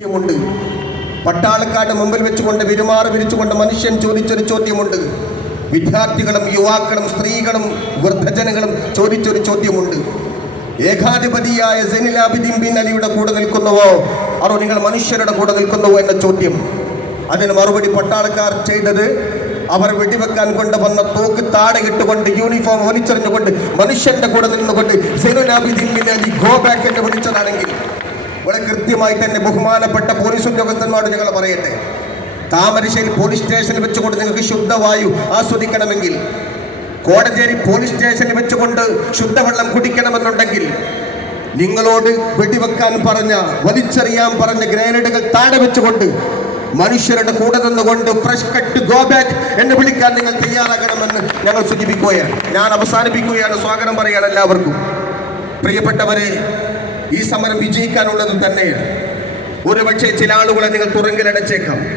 ചോദ്യമുണ്ട്. പട്ടാളക്കാരുടെ മുമ്പിൽ വെച്ചുകൊണ്ട് പെരുമാറി വിരിച്ചുകൊണ്ട് മനുഷ്യൻ ചോദിച്ചൊരു ചോദ്യമുണ്ട്. വിദ്യാർത്ഥികളും യുവാക്കളും സ്ത്രീകളും വൃദ്ധജനങ്ങളും ചോദിച്ചൊരു ചോദ്യമുണ്ട്. ഏകാധിപതിയായ സെനിലാബിദിൻ ബിൻ അലിയുടെ കൂടെ നിൽക്കുന്നുവോ? അതോ നിങ്ങൾ മനുഷ്യരുടെ കൂടെ നിൽക്കുന്നുവോ എന്ന ചോദ്യം. അതിന് മറുപടി പട്ടാളക്കാർ ചെയ്തത് അവർ വെടിവെക്കാൻ കൊണ്ടുവന്ന തോക്ക് താടകിട്ടുകൊണ്ട് യൂണിഫോം ഒലിച്ചെറിഞ്ഞുകൊണ്ട് മനുഷ്യന്റെ കൂടെ നിന്നുകൊണ്ട് Zine El Abidine Ben Ali go back എന്ന് വിളിച്ചതാണെങ്കിൽ വളരെ കൃത്യമായി തന്നെ ബഹുമാനപ്പെട്ട പോലീസ് ഉദ്യോഗസ്ഥന്മാരോട് ഞങ്ങൾ പറയട്ടെ. താമരശ്ശേരി പോലീസ് സ്റ്റേഷനിൽ വെച്ചുകൊണ്ട് നിങ്ങൾക്ക് ശുദ്ധവായു ആസ്വദിക്കണമെങ്കിൽ കോടഞ്ചേരി പോലീസ് സ്റ്റേഷനിൽ വെച്ചുകൊണ്ട് ശുദ്ധവെള്ളം കുടിക്കണമെന്നുണ്ടെങ്കിൽ നിങ്ങളോട് വെടിവെക്കാൻ പറഞ്ഞ വലിച്ചെറിയാൻ പറഞ്ഞ ഗ്രാനേഡുകൾ താഴെ വെച്ചുകൊണ്ട് മനുഷ്യരുടെ കൂടെ നിന്നുകൊണ്ട് ഫ്രഷ് കട്ട് ഗോ ബാക്ക് എന്ന് വിളിക്കാൻ നിങ്ങൾ തയ്യാറാകണമെന്ന് ഞങ്ങൾ സൂചിപ്പിക്കുകയാണ്. ഞാൻ അവസാനിപ്പിക്കുകയാണ് സ്വാഗതം പറയാൻ എല്ലാവർക്കും. പ്രിയപ്പെട്ടവരെ ഈ സമരം വിജയിക്കാനുള്ളത് തന്നെയാണ്. ഒരുപക്ഷെ ചില ആളുകളെ നിങ്ങൾ തുറങ്കിലടച്ചേക്കാം